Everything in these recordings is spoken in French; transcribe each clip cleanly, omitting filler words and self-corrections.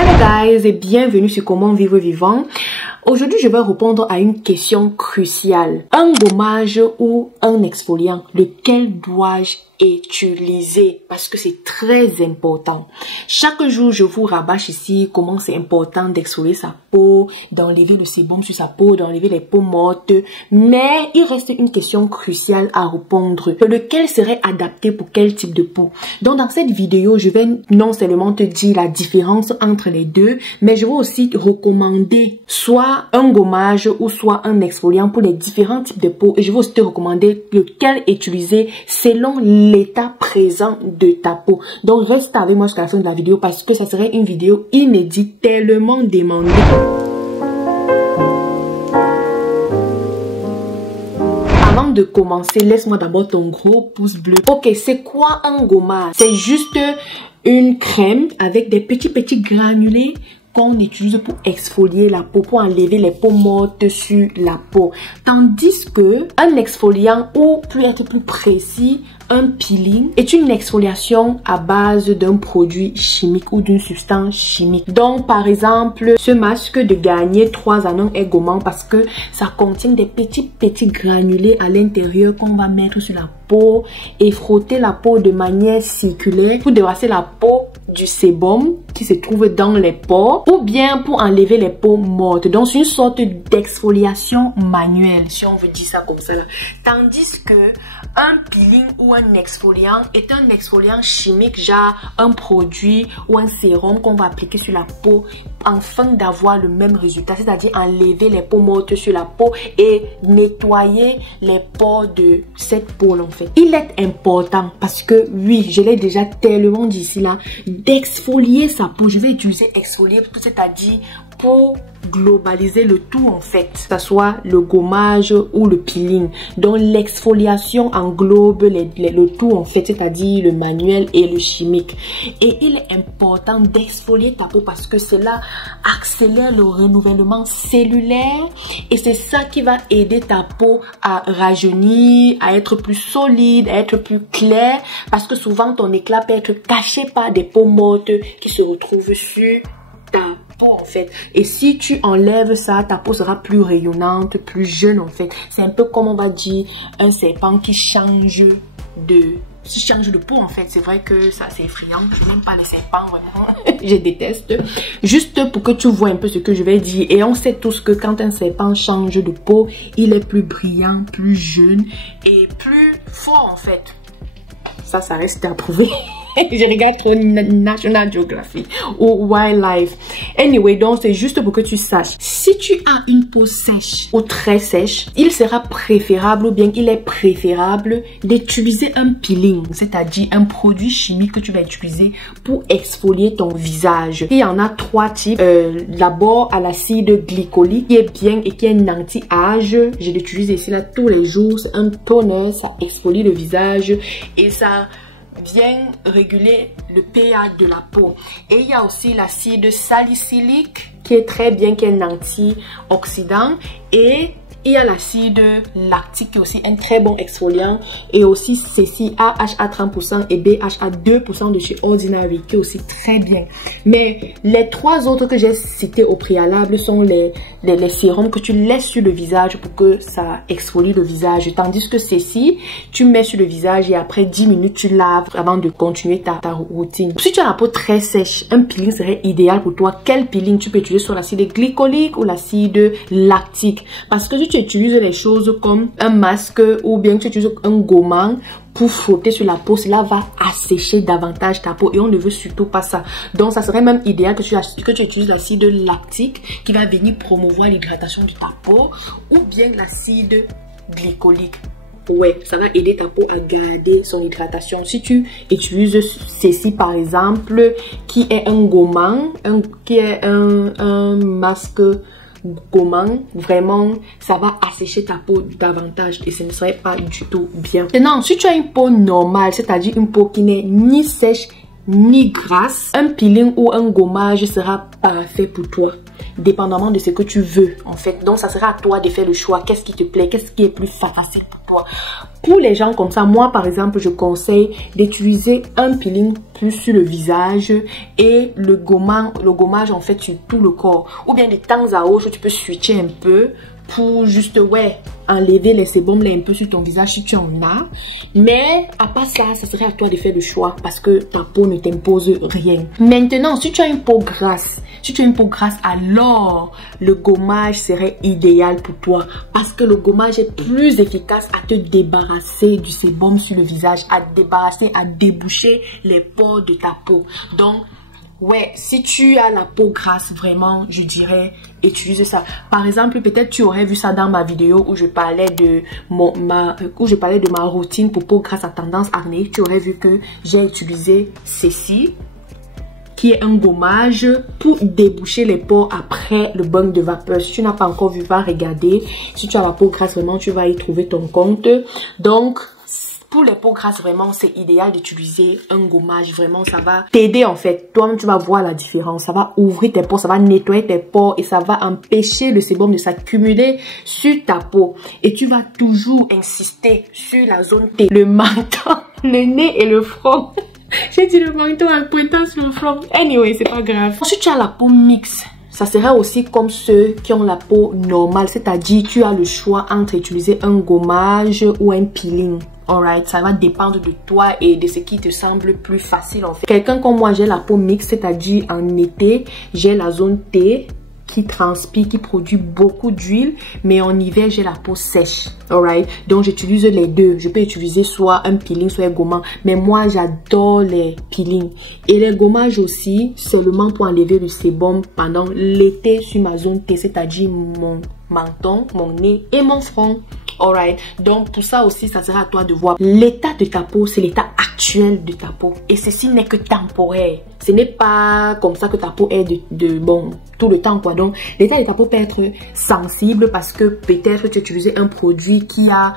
Hello guys et bienvenue sur Comment Vivre Vivant. Aujourd'hui, je vais répondre à une question cruciale. Un gommage ou un exfoliant, lequel dois-je utiliser? Parce que c'est très important. Chaque jour, je vous rabâche ici comment c'est important d'exfolier sa peau, d'enlever le sébum sur sa peau, d'enlever les peaux mortes. Mais il reste une question cruciale à répondre. Lequel serait adapté pour quel type de peau? Donc, dans cette vidéo, je vais non seulement te dire la différence entre les deux, mais je vais aussi te recommander soit un gommage ou soit un exfoliant pour les différents types de peau. Et je vais aussi te recommander lequel utiliser selon l'état présent de ta peau. Donc, reste avec moi jusqu'à la fin de la vidéo parce que ça serait une vidéo inédite, tellement demandée. Avant de commencer, laisse-moi d'abord ton gros pouce bleu. Ok, c'est quoi un gommage? C'est juste une crème avec des petits granulés qu'on utilise pour exfolier la peau, pour enlever les peaux mortes sur la peau. Tandis que un exfoliant, ou pour être plus précis, un peeling est une exfoliation à base d'un produit chimique ou d'une substance chimique. Donc, par exemple, ce masque de Garnier 3 en 1 est gommant parce que ça contient des petits granulés à l'intérieur qu'on va mettre sur la peau et frotter la peau de manière circulaire pour débarrasser la peau du sébum qui se trouve dans les pores ou bien pour enlever les peaux mortes. Donc, c'est une sorte d'exfoliation manuelle, si on veut dire ça comme ça là. Tandis que un peeling ou un exfoliant est un exfoliant chimique, genre un produit ou un sérum qu'on va appliquer sur la peau afin d'avoir le même résultat, c'est-à-dire enlever les peaux mortes sur la peau et nettoyer les pores de cette peau en fait. Il est important parce que oui, je l'ai déjà tellement dit ici là, d'exfolier sa peau. Je vais utiliser exfolier, c'est-à-dire pour globaliser le tout en fait, que ce soit le gommage ou le peeling. Donc l'exfoliation englobe le tout en fait, c'est-à-dire le manuel et le chimique. Et il est important d'exfolier ta peau parce que cela accélère le renouvellement cellulaire et c'est ça qui va aider ta peau à rajeunir, à être plus solide, à être plus claire, parce que souvent ton éclat peut être caché par des peaux mortes qui se retrouvent sur ta peau en fait. Et si tu enlèves ça, ta peau sera plus rayonnante, plus jeune en fait. C'est un peu comme on va dire un serpent qui change de peau en fait. C'est vrai que ça c'est effrayant. Je n'aime pas les serpents vraiment. Je déteste. Juste pour que tu vois un peu ce que je vais dire. Et on sait tous que quand un serpent change de peau, il est plus brillant, plus jeune et plus fort en fait. Ça reste à prouver. Je regarde trop National Geographic ou Wildlife. Anyway, donc c'est juste pour que tu saches. Si tu as une peau sèche ou très sèche, il sera préférable ou bien il est préférable d'utiliser un peeling, c'est-à-dire un produit chimique que tu vas utiliser pour exfolier ton visage. Il y en a 3 types. D'abord à l'acide glycolique qui est bien et qui est un anti-âge. Je l'utilise ici là tous les jours. C'est un toner, ça exfolie le visage et ça bien réguler le pH de la peau. Et il y a aussi l'acide salicylique qui est très bien, qui est un antioxydant. Et il y a l'acide lactique qui est aussi un très bon exfoliant. Et aussi ceci AHA 30% et BHA 2% de chez Ordinary qui est aussi très bien. Mais les 3 autres que j'ai cités au préalable sont les sérums que tu laisses sur le visage pour que ça exfolie le visage. Tandis que ceci, tu mets sur le visage et après 10 minutes, tu laves avant de continuer ta routine. Si tu as la peau très sèche, un peeling serait idéal pour toi. Quel peeling tu peux utiliser? Sur l'acide glycolique ou l'acide lactique? Parce que si tu utilises les choses comme un masque ou bien tu utilises un gommant pour frotter sur la peau, cela va assécher davantage ta peau et on ne veut surtout pas ça. Donc ça serait même idéal que tu utilises l'acide lactique qui va venir promouvoir l'hydratation de ta peau ou bien l'acide glycolique. Ouais, ça va aider ta peau à garder son hydratation. Si tu utilises ceci par exemple, qui est un gommant, qui est un masque gommant, vraiment ça va assécher ta peau davantage et ce ne serait pas du tout bien. Maintenant, si tu as une peau normale, c'est-à-dire une peau qui n'est ni sèche ni grasse, un peeling ou un gommage sera parfait pour toi, dépendamment de ce que tu veux en fait. Donc ça sera à toi de faire le choix. Qu'est-ce qui te plaît, qu'est-ce qui est plus facile pour toi. Pour les gens comme ça, moi par exemple, je conseille d'utiliser un peeling plus sur le visage et le gommage en fait sur tout le corps. Ou bien de temps à autre, tu peux switcher un peu pour juste, enlever les sébums là un peu sur ton visage si tu en as. Mais à part ça, ça serait à toi de faire le choix parce que ta peau ne t'impose rien. Maintenant, si tu as une peau grasse, alors le gommage serait idéal pour toi parce que le gommage est plus efficace à te débarrasser du sébum sur le visage, à déboucher les pores de ta peau. Donc, si tu as la peau grasse, vraiment, je dirais, utilise ça. Par exemple, peut-être tu aurais vu ça dans ma vidéo où je parlais de ma routine pour peau grasse à tendance acné. Tu aurais vu que j'ai utilisé ceci, qui est un gommage pour déboucher les pores après le bain de vapeur. Si tu n'as pas encore vu, va regarder. Si tu as la peau grasse, vraiment, tu vas y trouver ton compte. Donc, pour les peaux grasses, vraiment, c'est idéal d'utiliser un gommage. Vraiment, ça va t'aider en fait. Toi-même, tu vas voir la différence. Ça va ouvrir tes pores, ça va nettoyer tes pores et ça va empêcher le sébum de s'accumuler sur ta peau. Et tu vas toujours insister sur la zone T, le menton, le nez et le front. J'ai dit le menton en pointant sur le front. Anyway, c'est pas grave. Ensuite, tu as la peau mixte. Ça sera aussi comme ceux qui ont la peau normale, c'est-à-dire tu as le choix entre utiliser un gommage ou un peeling. Alright, ça va dépendre de toi et de ce qui te semble plus facile en fait. Quelqu'un comme moi, j'ai la peau mixte, c'est-à-dire en été, j'ai la zone T qui transpire, qui produit beaucoup d'huile, mais en hiver, j'ai la peau sèche. Alright, donc j'utilise les deux. Je peux utiliser soit un peeling, soit un gommage, mais moi, j'adore les peelings. Et les gommages aussi, seulement pour enlever le sébum pendant l'été sur ma zone T, c'est-à-dire mon menton, mon nez et mon front. Alright, donc tout ça aussi, ça sera à toi de voir. L'état de ta peau, c'est l'état actuel de ta peau. Et ceci n'est que temporaire. Ce n'est pas comme ça que ta peau est bon, tout le temps quoi. Donc, l'état de ta peau peut être sensible parce que peut-être tu as utilisé un produit qui a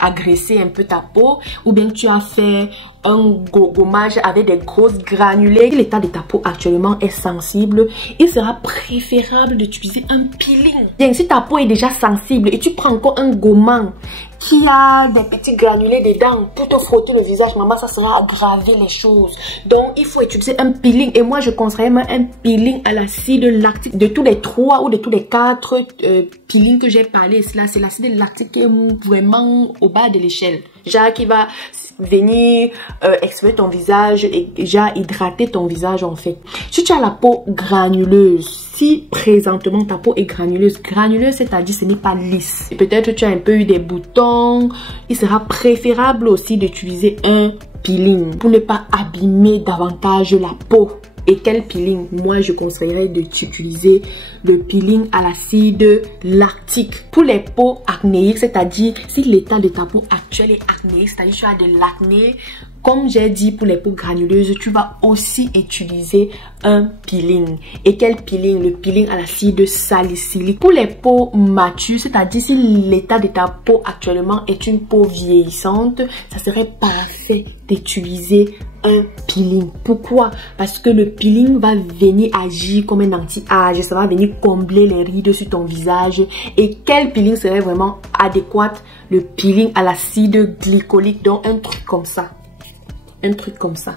agressé un peu ta peau. Ou bien tu as fait un gommage avec des grosses granulés. Si l'état de ta peau actuellement est sensible, il sera préférable d'utiliser un peeling. Bien, si ta peau est déjà sensible et tu prends encore un gommage qui a des petits granulés dedans pour te frotter le visage, maman, ça sera aggraver les choses. Donc, il faut utiliser un peeling. Et moi, je conseille même un peeling à l'acide lactique. De tous les 3 ou de tous les 4 peelings que j'ai parlé, c'est l'acide lactique qui est vraiment au bas de l'échelle. Genre qui va venir exfolier ton visage et déjà hydrater ton visage en fait. Si tu as la peau granuleuse, si présentement ta peau est granuleuse, c'est-à-dire ce n'est pas lisse, et peut-être tu as un peu eu des boutons, il sera préférable aussi d'utiliser un peeling pour ne pas abîmer davantage la peau. Et quel peeling? Moi, je conseillerais d'utiliser le peeling à l'acide lactique. Pour les peaux acnéiques, c'est-à-dire si l'état de ta peau actuelle est acnéique, c'est-à-dire tu as de l'acné, comme j'ai dit pour les peaux granuleuses, tu vas aussi utiliser un peeling. Et quel peeling? Le peeling à l'acide salicylique. Pour les peaux matures, c'est-à-dire si l'état de ta peau actuellement est une peau vieillissante, ça serait parfait d'utiliser un peeling. Pourquoi? Parce que le peeling va venir agir comme un anti-âge. Ça va venir combler les rides sur ton visage. Et quel peeling serait vraiment adéquat? Le peeling à l'acide glycolique. Donc un truc comme ça. Un truc comme ça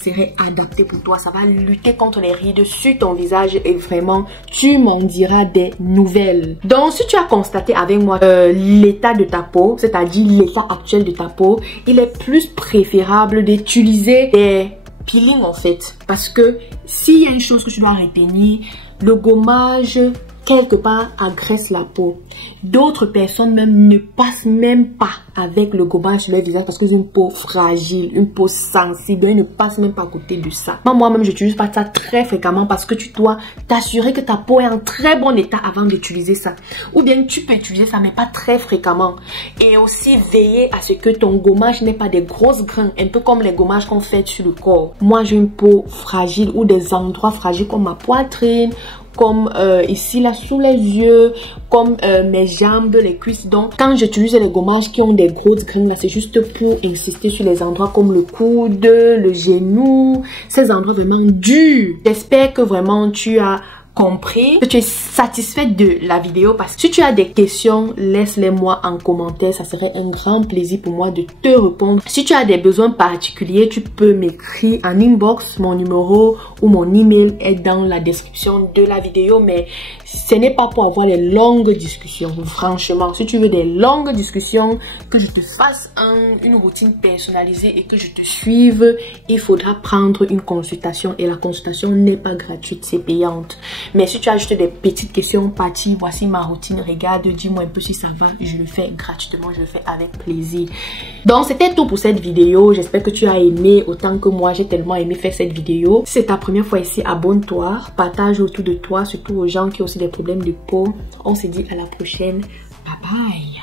serait adapté pour toi. Ça va lutter contre les rides sur ton visage et vraiment, tu m'en diras des nouvelles. Donc, si tu as constaté avec moi l'état de ta peau, c'est-à-dire l'état actuel de ta peau, il est plus préférable d'utiliser des peelings en fait. Parce que s'il y a une chose que tu dois retenir, le gommage quelque part agresse la peau. D'autres personnes même ne passent même pas avec le gommage sur leur visage parce qu'ils ont une peau fragile, une peau sensible. Ils ne passent même pas à côté de ça. Moi-même, je n'utilise pas ça très fréquemment parce que tu dois t'assurer que ta peau est en très bon état avant d'utiliser ça. Ou bien tu peux utiliser ça, mais pas très fréquemment. Et aussi veiller à ce que ton gommage n'ait pas des grosses grains, un peu comme les gommages qu'on fait sur le corps. Moi, j'ai une peau fragile ou des endroits fragiles comme ma poitrine, comme ici là sous les yeux, comme mes jambes, les cuisses. Donc quand j'utilise les gommages qui ont des grosses graines là, c'est juste pour insister sur les endroits comme le coude, le genou, ces endroits vraiment durs. J'espère que vraiment tu as compris, que tu es satisfait de la vidéo. Parce que si tu as des questions, laisse-les moi en commentaire. Ça serait un grand plaisir pour moi de te répondre. Si tu as des besoins particuliers, tu peux m'écrire en inbox. Mon numéro ou mon email est dans la description de la vidéo. Mais ce n'est pas pour avoir les longues discussions. Franchement, si tu veux des longues discussions, que je te fasse une routine personnalisée et que je te suive, il faudra prendre une consultation. Et la consultation n'est pas gratuite, c'est payante. Mais si tu as juste des petites questions, Patty, voici ma routine, regarde, dis-moi un peu si ça va, je le fais gratuitement, je le fais avec plaisir. Donc c'était tout pour cette vidéo. J'espère que tu as aimé autant que moi. J'ai tellement aimé faire cette vidéo. Si c'est ta première fois ici, abonne-toi, partage autour de toi, surtout aux gens qui ont aussi des problèmes de peau. On se dit à la prochaine. Bye bye.